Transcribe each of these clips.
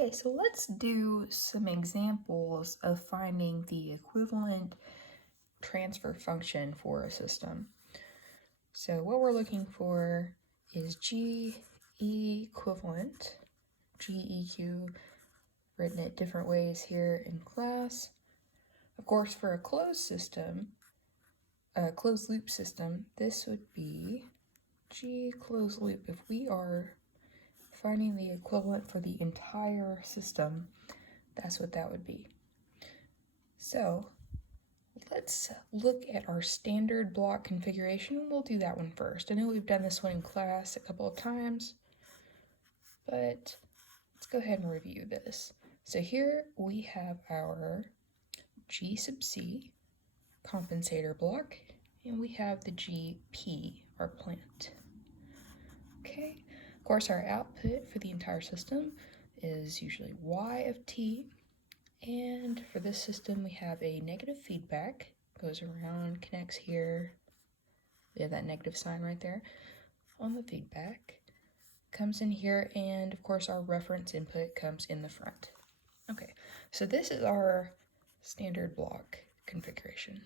Okay, so let's do some examples of finding the equivalent transfer function for a system. So what we're looking for is G equivalent, GEQ, written it different ways here in class. Of course, for a closed system, a closed loop system, this would be G closed loop. If we are finding the equivalent for the entire system, that's what that would be. So let's look at our standard block configuration. We'll do that one first. I know we've done this one in class a couple of times, but let's go ahead and review this. So here we have our G sub C compensator block, and we have the GP, our plant. Okay, of course our output for the entire system is usually Y of T, and for this system we have a negative feedback, goes around, connects here, we have that negative sign right there on the feedback, comes in here, and of course our reference input comes in the front. Okay, so this is our standard block configuration.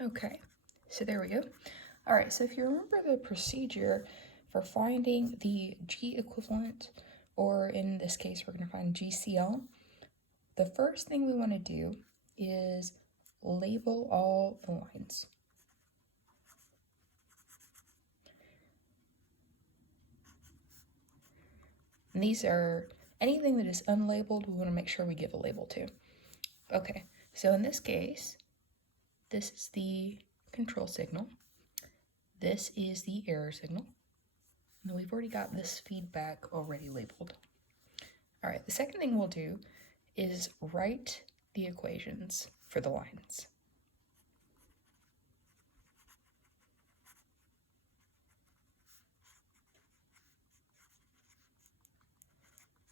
Okay, so there we go. All right, so if you remember the procedure for finding the G equivalent, or in this case we're going to find GCL, the first thing we want to do is label all the lines. And these are anything that is unlabeled, we want to make sure we give a label to. Okay, so in this case, this is the control signal. This is the error signal. And we've already got this feedback already labeled. All right, the second thing we'll do is write the equations for the lines.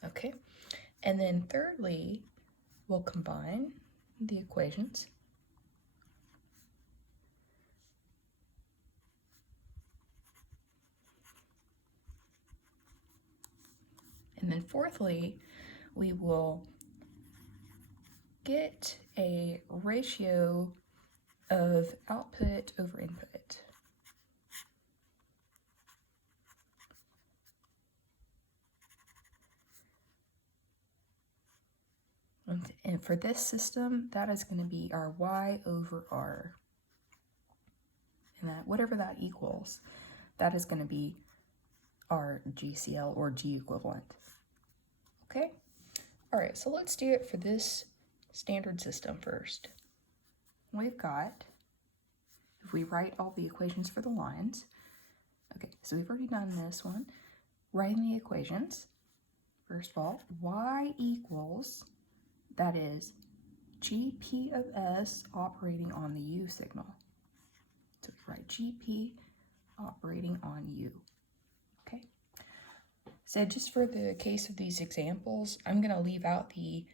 Okay, and then thirdly, we'll combine the equations. And then fourthly, we will get a ratio of output over input. And for this system, that is going to be our Y over R. And that whatever that equals, that is going to be our GCL or G equivalent. Okay? All right, so let's do it for this standard system first. We've got, if we write all the equations for the lines, okay, so we've already done this one. Writing the equations, first of all, Y equals, that is GP of S operating on the U signal. So we write GP operating on U. Okay. So just for the case of these examples, I'm going to leave out the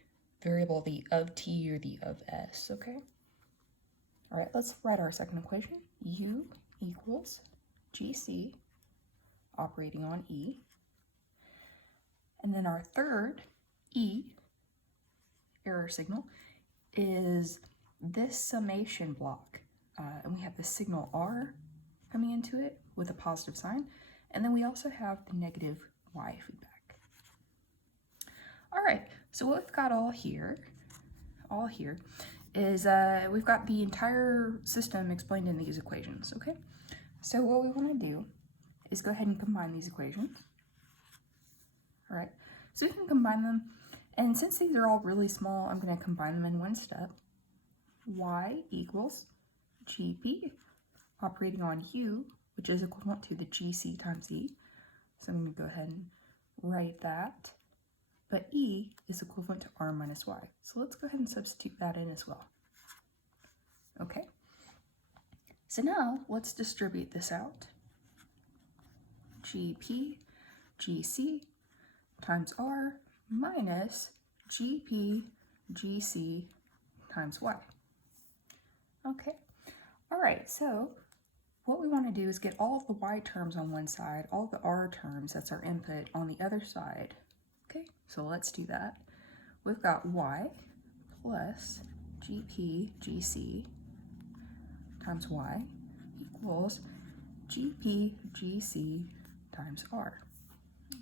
variable, the of T or the of S, okay? All right, let's write our second equation. U equals GC operating on E. And then our third, E, error signal, is this summation block. And we have the signal R coming into it with a positive sign. And then we also have the negative Y feedback. All right, so what we've got all here is we've got the entire system explained in these equations, okay? So what we want to do is go ahead and combine these equations. All right, so we can combine them, and since these are all really small, I'm going to combine them in one step. Y equals GP operating on U, which is equivalent to the GC times E. So I'm going to go ahead and write that. But E is equivalent to R minus Y. So let's go ahead and substitute that in as well. Okay. So now let's distribute this out. GP, GC times R minus GP, GC times Y. Okay, all right, so what we want to do is get all of the y terms on one side, all the r terms, that's our input, on the other side. Okay, so let's do that. We've got y plus GP GC times y equals GP GC times r.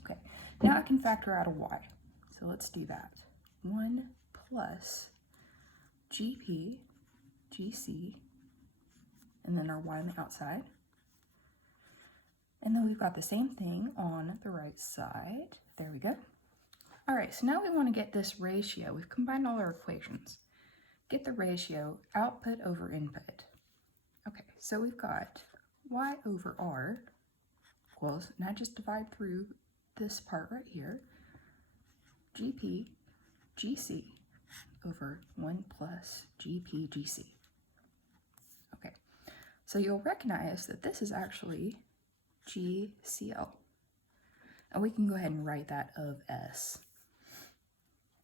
Okay, now I can factor out a y. So let's do that. 1 plus GP GC, and then our y on the outside. And then we've got the same thing on the right side. There we go. All right, so now we want to get this ratio. We've combined all our equations. Get the ratio output over input. Okay, so we've got y over r equals, and I just divide through this part right here, GP GC over 1 plus GP GC. Okay, so you'll recognize that this is actually GCL. And we can go ahead and write that of S.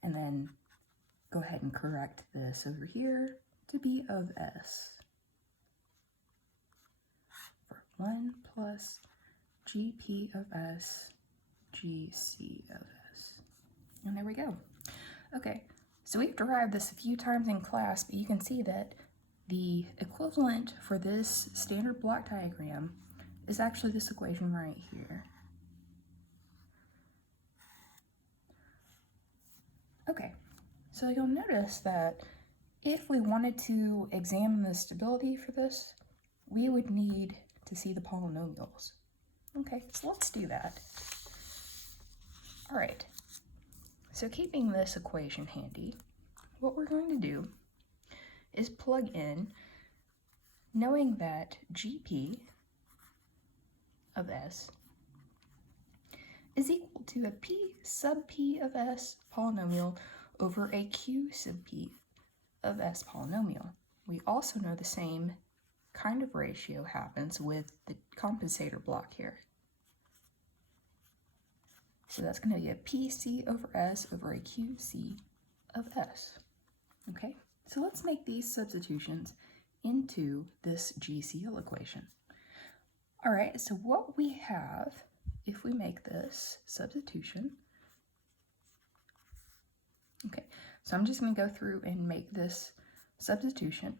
And then go ahead and correct this over here to be of S. For 1 plus GP of S, GC of S. And there we go. Okay, so we've derived this a few times in class, but you can see that the equivalent for this standard block diagram is actually this equation right here. Okay, so you'll notice that if we wanted to examine the stability for this, we would need to see the polynomials. Okay, so let's do that. All right, so keeping this equation handy, what we're going to do is plug in, knowing that GP of S is equal to a P sub P of S polynomial over a Q sub P of S polynomial. We also know the same kind of ratio happens with the compensator block here. So that's going to be a PC over S over a QC of S. Okay, so let's make these substitutions into this GCL equation. All right, so what we have, if we make this substitution, okay, so I'm just going to go through and make this substitution.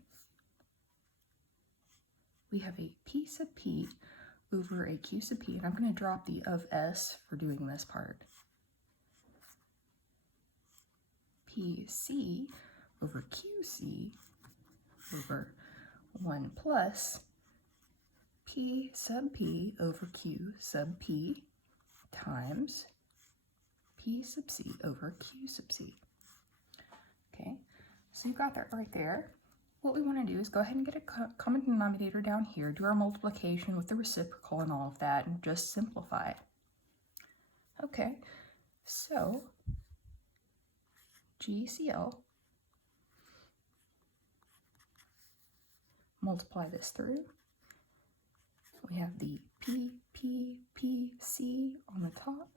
We have a P sub P over a Q sub P, and I'm going to drop the of S for doing this part. PC over QC over 1 plus P sub P over Q sub P times P sub C over Q sub C. Okay, so you got that right there. What we want to do is go ahead and get a common denominator down here, do our multiplication with the reciprocal and all of that, and just simplify. Okay, so GCL, multiply this through. We have the PPPC on the top,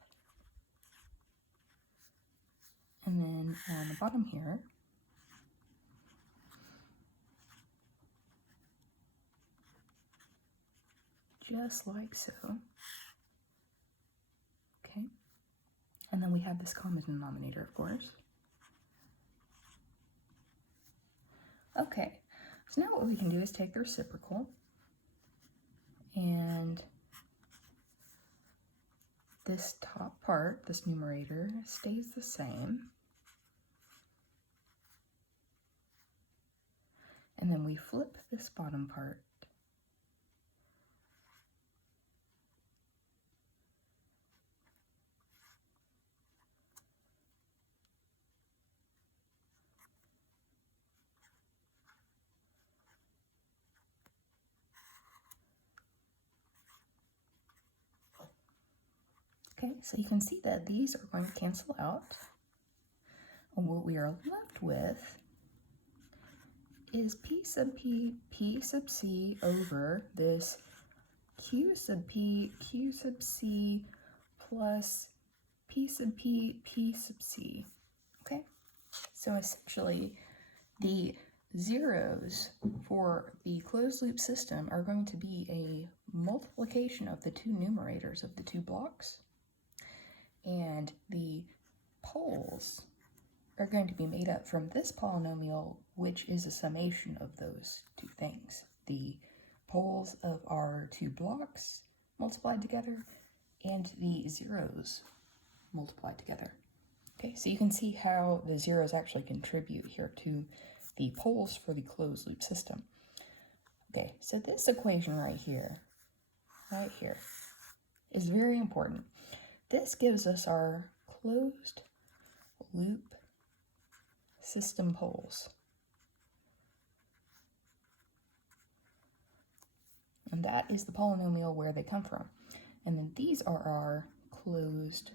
and then on the bottom here, just like so. Okay, and then we have this common denominator, of course. Okay, so now what we can do is take the reciprocal, and this top part, this numerator, stays the same. And then we flip this bottom part. Okay, so you can see that these are going to cancel out. And what we are left with is P sub P, P sub C over this Q sub P, Q sub C plus P sub P, P sub C. Okay, so essentially the zeros for the closed loop system are going to be a multiplication of the two numerators of the two blocks, and the poles are going to be made up from this polynomial, which is a summation of those two things. The poles of our two blocks multiplied together and the zeros multiplied together. Okay, so you can see how the zeros actually contribute here to the poles for the closed loop system. Okay, so this equation right here, is very important. This gives us our closed loop system poles. And that is the polynomial where they come from. And then these are our closed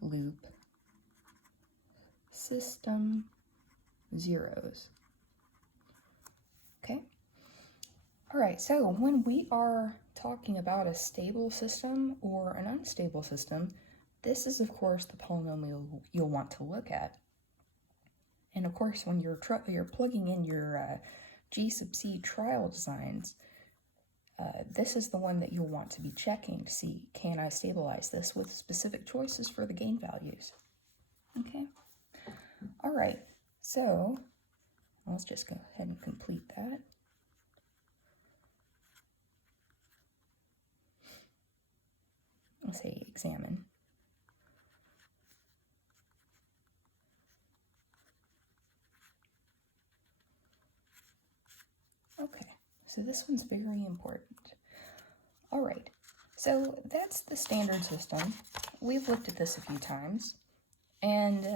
loop system zeros. Okay? All right, so when we are talking about a stable system or an unstable system, this is, of course, the polynomial you'll want to look at. And of course, when you're plugging in your G sub C trial designs, this is the one that you'll want to be checking to see, can I stabilize this with specific choices for the gain values? Okay. All right, so let's just go ahead and complete that. Let's say examine. Okay, so this one's very important. All right, so that's the standard system. We've looked at this a few times, and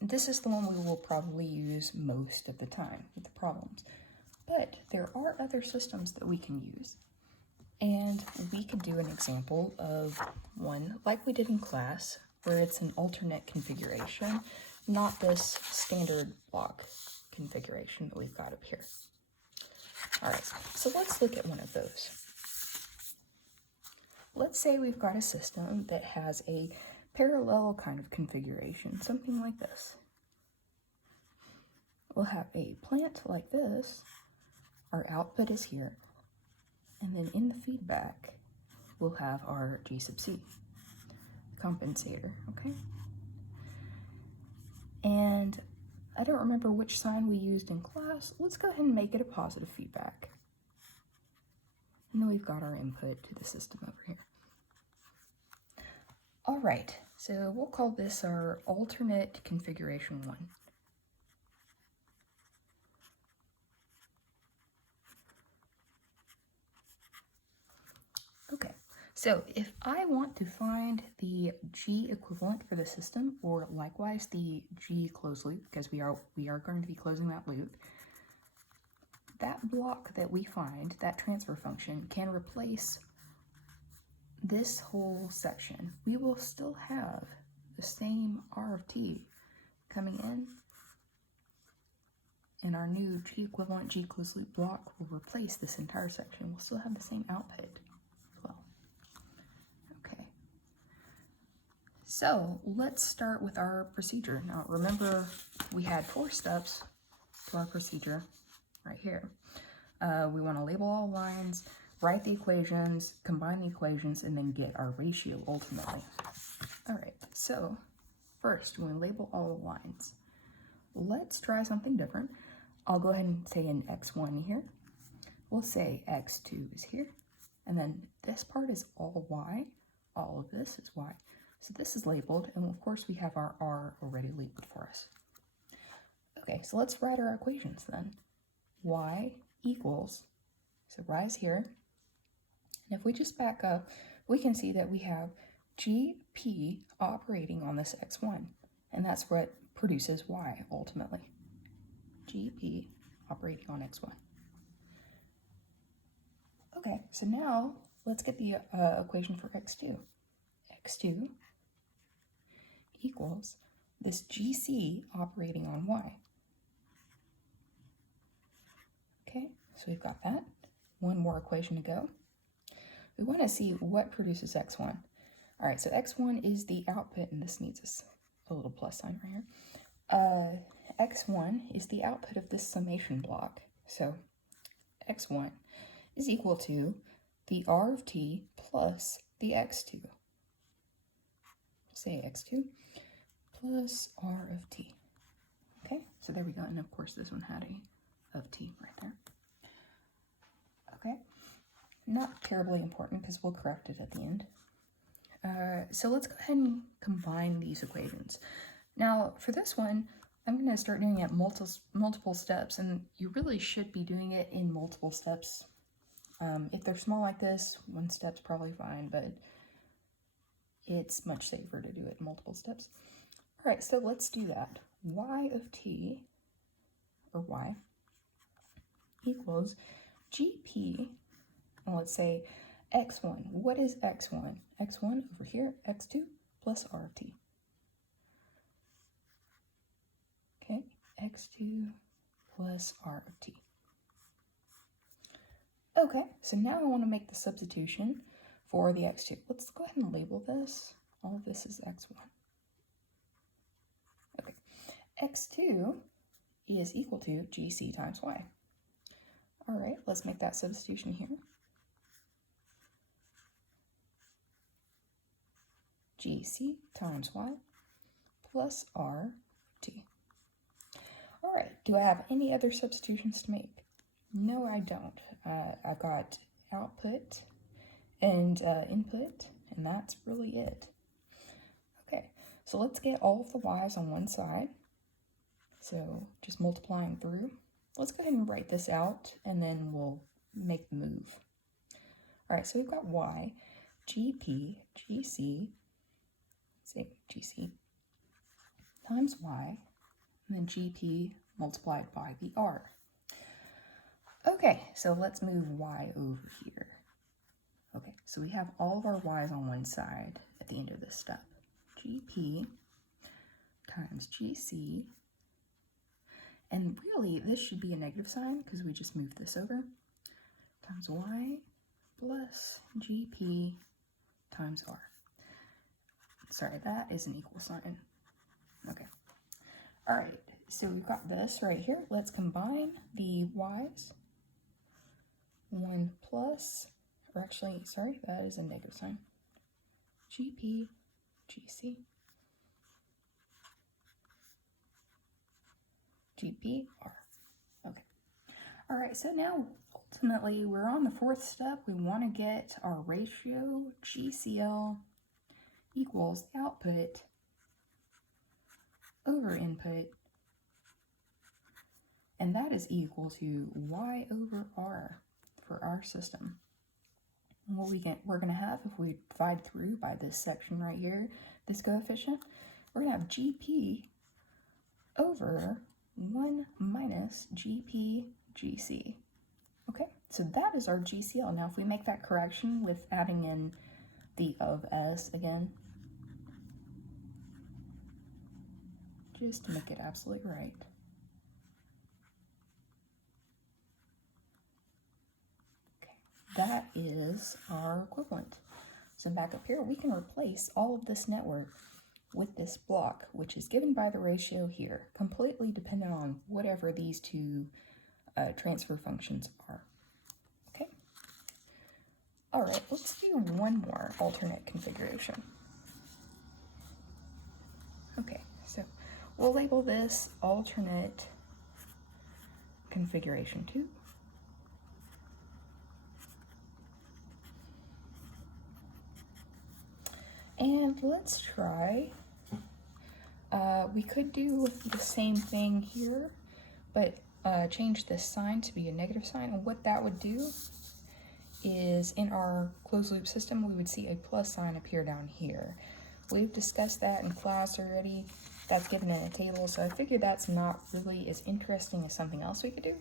this is the one we will probably use most of the time with the problems. But there are other systems that we can use, and we could do an example of one like we did in class, where it's an alternate configuration, not this standard block configuration that we've got up here. All right, so let's look at one of those. Let's say we've got a system that has a parallel kind of configuration, something like this. We'll have a plant like this, our output is here, and then in the feedback, we'll have our G sub C compensator, okay? And I don't remember which sign we used in class. Let's go ahead and make it a positive feedback. And then we've got our input to the system over here. All right, so we'll call this our alternate configuration 1. Okay, so if I want to find the G equivalent for the system, or likewise the G closed loop, because we are going to be closing that loop, that block that we find, that transfer function, can replace this whole section. We will still have the same R of t coming in, and our new G equivalent G closed loop block will replace this entire section. We'll still have the same output as well. Okay, so let's start with our procedure. Now remember, we had 4 steps to our procedure right here. We want to label all lines, write the equations, combine the equations, and then get our ratio ultimately. All right, so first, when we label all the lines, let's try something different. I'll go ahead and say an x1 here. We'll say x2 is here, and then this part is all y. All of this is y. So this is labeled, and of course we have our r already labeled for us. Okay, so let's write our equations then. Y equals, so y is here, and if we just back up, we can see that we have GP operating on this x1, and that's what produces y ultimately. GP operating on x1. Okay, so now let's get the equation for x2. x2 equals this GC operating on y. Okay, so we've got that. One more equation to go. We want to see what produces x1. All right, so x1 is the output, and this needs a little plus sign right here. x1 is the output of this summation block. So x1 is equal to the r of t plus the x2. Say x2 plus r of t. Okay, so there we go. And of course this one had a of t right there. Okay, not terribly important because we'll correct it at the end. So let's go ahead and combine these equations. Now for this one, I'm going to start doing it multiple steps, and you really should be doing it in multiple steps. If they're small like this, one step's probably fine, but it's much safer to do it in multiple steps. All right, so let's do that. Y of t, or y, equals GP, and let's say x1. What is x1? x1 over here, x2 plus r of t. Okay, x2 plus r of t. Okay, so now I want to make the substitution for the x2. Let's go ahead and label this. All of this is x1. Okay, x2 is equal to gc times y. All right, let's make that substitution here. gc times y plus r t. All right, do I have any other substitutions to make? No, I don't. I've got output and input, and that's really it. Okay, so let's get all of the y's on one side. So just multiplying through. Let's go ahead and write this out, and then we'll make the move. All right, so we've got y, gp, gc, say gc, times y, and then gp multiplied by the r. Okay, so let's move y over here. Okay, so we have all of our y's on one side at the end of this step. gp times gc, and really this should be a negative sign because we just moved this over, times y plus gp times r. Sorry, that is an equal sign. Okay. All right, so we've got this right here. Let's combine the y's. 1 plus, or actually, sorry, that is a negative sign. GP, GC, GP, R. Okay. All right, so now ultimately we're on the fourth step. We want to get our ratio GCL equals the output over input, and that is equal to y over r for our system. And what we're going to have, if we divide through by this section right here, this coefficient, we're going to have GP over 1 minus GP GC. Okay, so that is our GCL. Now if we make that correction with adding in the of s again, just to make it absolutely right. That is our equivalent. So back up here, we can replace all of this network with this block, which is given by the ratio here, completely dependent on whatever these two transfer functions are. Okay. All right, let's do one more alternate configuration. Okay, so we'll label this alternate configuration 2. And let's try, we could do the same thing here, but change this sign to be a negative sign. And what that would do is, in our closed loop system, we would see a plus sign appear down here. We've discussed that in class already. That's given in a table, so I figured that's not really as interesting as something else we could do.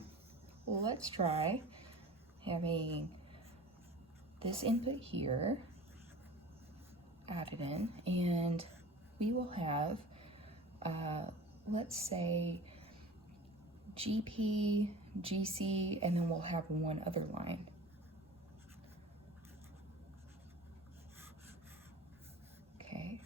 Let's try having this input here added in, and we will have, let's say, GP, GC, and then we'll have one other line. Okay.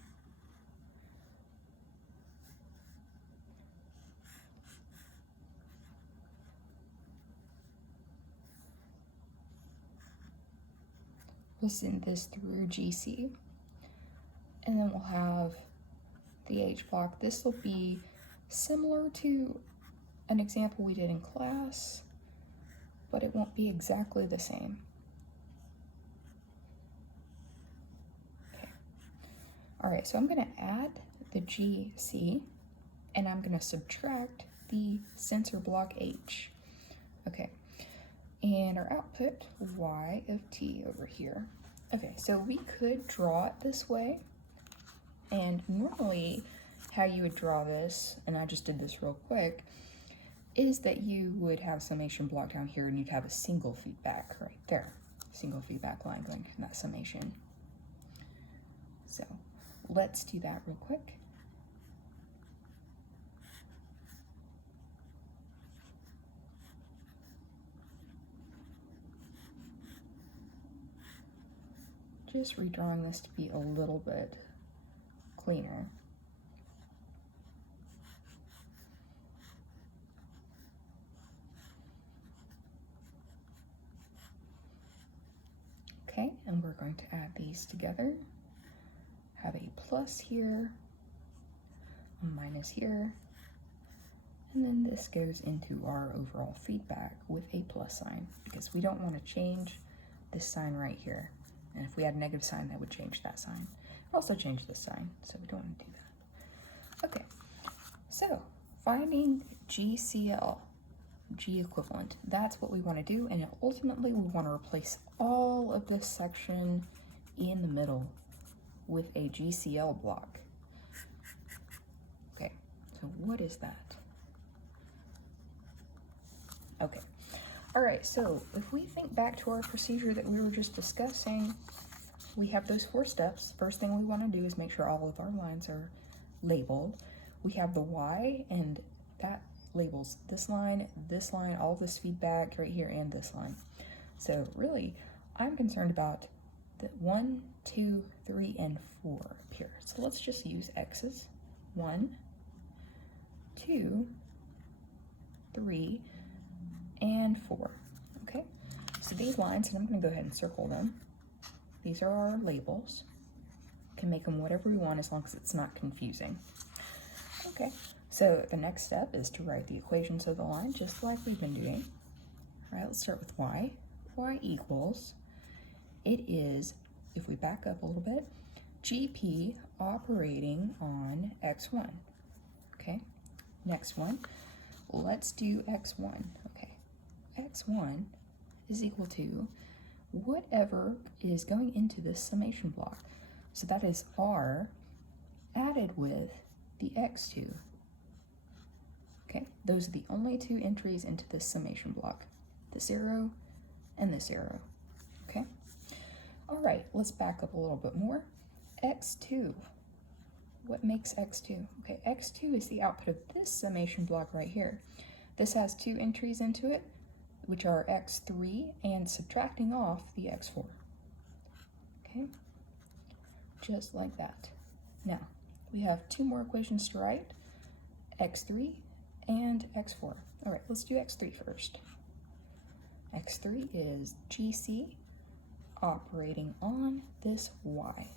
we'll send this through GC, and then we'll have the H block. This will be similar to an example we did in class, but it won't be exactly the same. Okay. All right, so I'm going to add the GC, and I'm going to subtract the sensor block H. Okay, and our output, y of t over here. Okay, so we could draw it this way, and normally how you would draw this, and I just did this real quick, is that you would have summation block down here and you'd have a single feedback right there. Single feedback line going from that summation. So let's do that real quick. Just redrawing this to be a little bit cleaner. Okay, and we're going to add these together. Have a plus here, a minus here, and then this goes into our overall feedback with a plus sign because we don't want to change this sign right here. And if we had a negative sign, that would change that sign. Also change this sign, so we don't want to do that. Okay, so finding GCL, G equivalent, that's what we want to do, and ultimately we want to replace all of this section in the middle with a GCL block. Okay, so what is that? Okay, all right, so if we think back to our procedure that we were just discussing, we have those 4 steps. First thing we want to do is make sure all of our lines are labeled. We have the Y, and that labels this line, all this feedback right here, and this line. So really, I'm concerned about the 1, 2, 3, and 4 up here. So let's just use X's. 1, 2, 3, and 4. Okay, so these lines, and I'm going to go ahead and circle them. These are our labels. We can make them whatever we want as long as it's not confusing. Okay, so the next step is to write the equations of the line just like we've been doing. All right, let's start with y. Y equals, it is, if we back up a little bit, GP operating on x1. Okay, next one, let's do x1. Okay, x1 is equal to whatever is going into this summation block. So that is r added with the x2. Okay, those are the only 2 entries into this summation block, this arrow and this arrow. Okay, all right, let's back up a little bit more. x2, what makes x2? Okay, x2 is the output of this summation block right here. This has 2 entries into it, which are x3 and subtracting off the x4. Okay, just like that. Now, we have 2 more equations to write, x3 and x4. All right, let's do x3 first. x3 is GC operating on this y.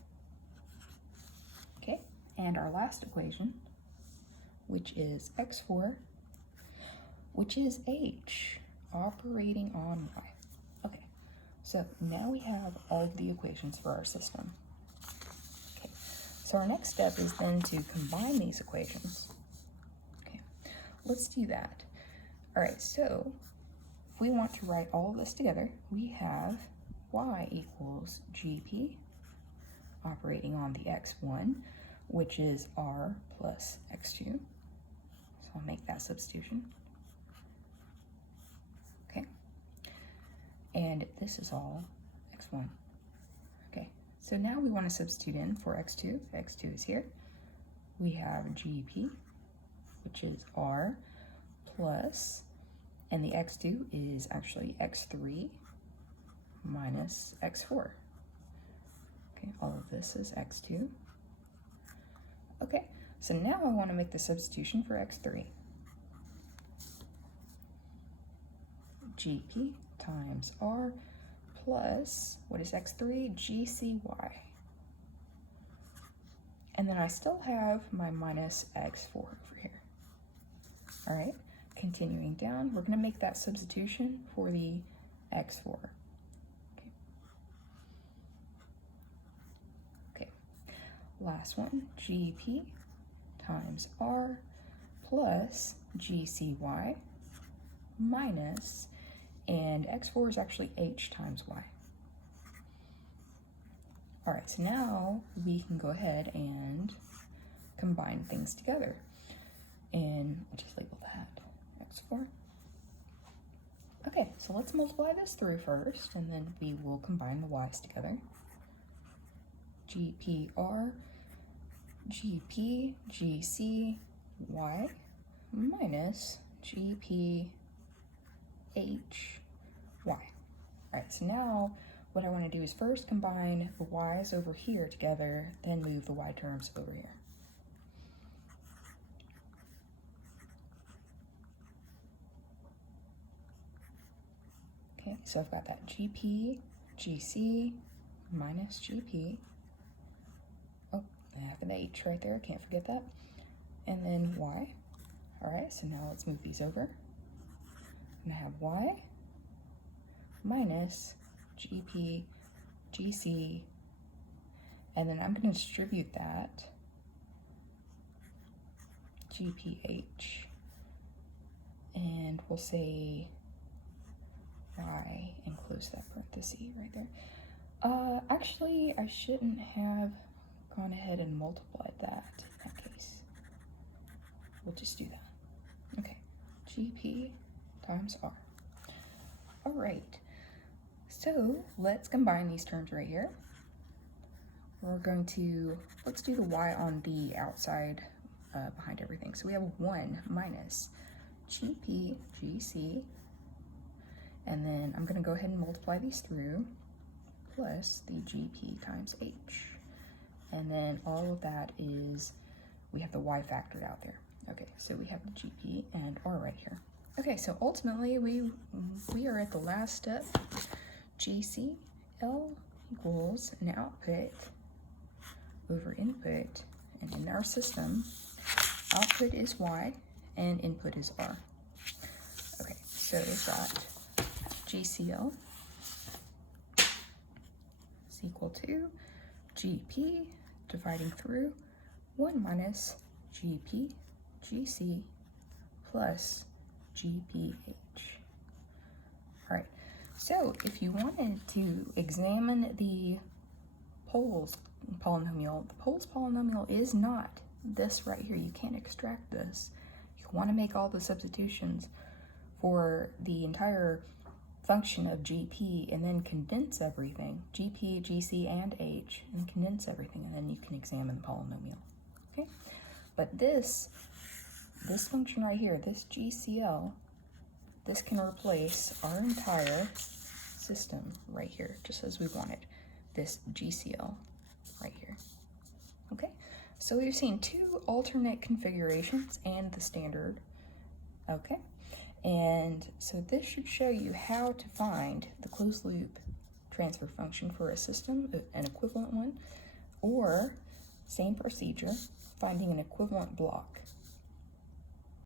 Okay, and our last equation, which is x4, which is h operating on y. Okay, so now we have all of the equations for our system. Okay, so our next step is then to combine these equations. Okay, let's do that. All right, so if we want to write all of this together, we have y equals GP operating on the x1, which is r plus x2. So I'll make that substitution. Okay, and this is all x1. Okay, so now we want to substitute in for x2. x2 is here. We have GP, which is r plus, and the x2 is actually x3 minus x4. Okay, all of this is x2. Okay, so now I want to make the substitution for x3. GP times r plus, what is x3? GCY. And then I still have my minus x4 over here. All right, continuing down, we're going to make that substitution for the x4. Okay, last one, GP times R plus GCY minus, and x4 is actually h times y. All right, so now we can go ahead and combine things together. And I'll just label that x4. Okay, so let's multiply this through first, and then we will combine the y's together. GPR, GP, GC, y minus GP, H, y. All right, so now what I want to do is first combine the y's over here together, then move the y terms over here. Okay, so I've got that GP, GC minus GP. Oh, I have an H right there, can't forget that. And then y. All right, so now let's move these over. I'm gonna have y minus GP, GC, and then I'm gonna distribute that GPH, and we'll say y and close that parenthesis right there. Actually, I shouldn't have gone ahead and multiplied that in that case. We'll just do that. Okay, GP times R. All right, so let's combine these terms right here. We're going to, let's do the y on the outside behind everything. So we have 1 minus GP, GC, and then I'm gonna go ahead and multiply these through, plus the GP times H. And then all of that is, we have the y factored out there. Okay, so we have the GP and R right here. Okay, so ultimately we are at the last step. GCL equals an output over input, and in our system, output is y and input is R. Okay, so we've got GCL is equal to GP dividing through 1 minus GP, GC plus GPH. All right, so if you wanted to examine the Poles polynomial, the Poles polynomial is not this right here. You can't extract this. You want to make all the substitutions for the entire function of GP and then condense everything, GP, GC, and H, and condense everything, and then you can examine the polynomial, okay? But this function right here, this GCL, this can replace our entire system right here, just as we wanted, this GCL right here, okay? So we've seen 2 alternate configurations and the standard, okay? And so this should show you how to find the closed loop transfer function for a system, an equivalent one, or same procedure, finding an equivalent block.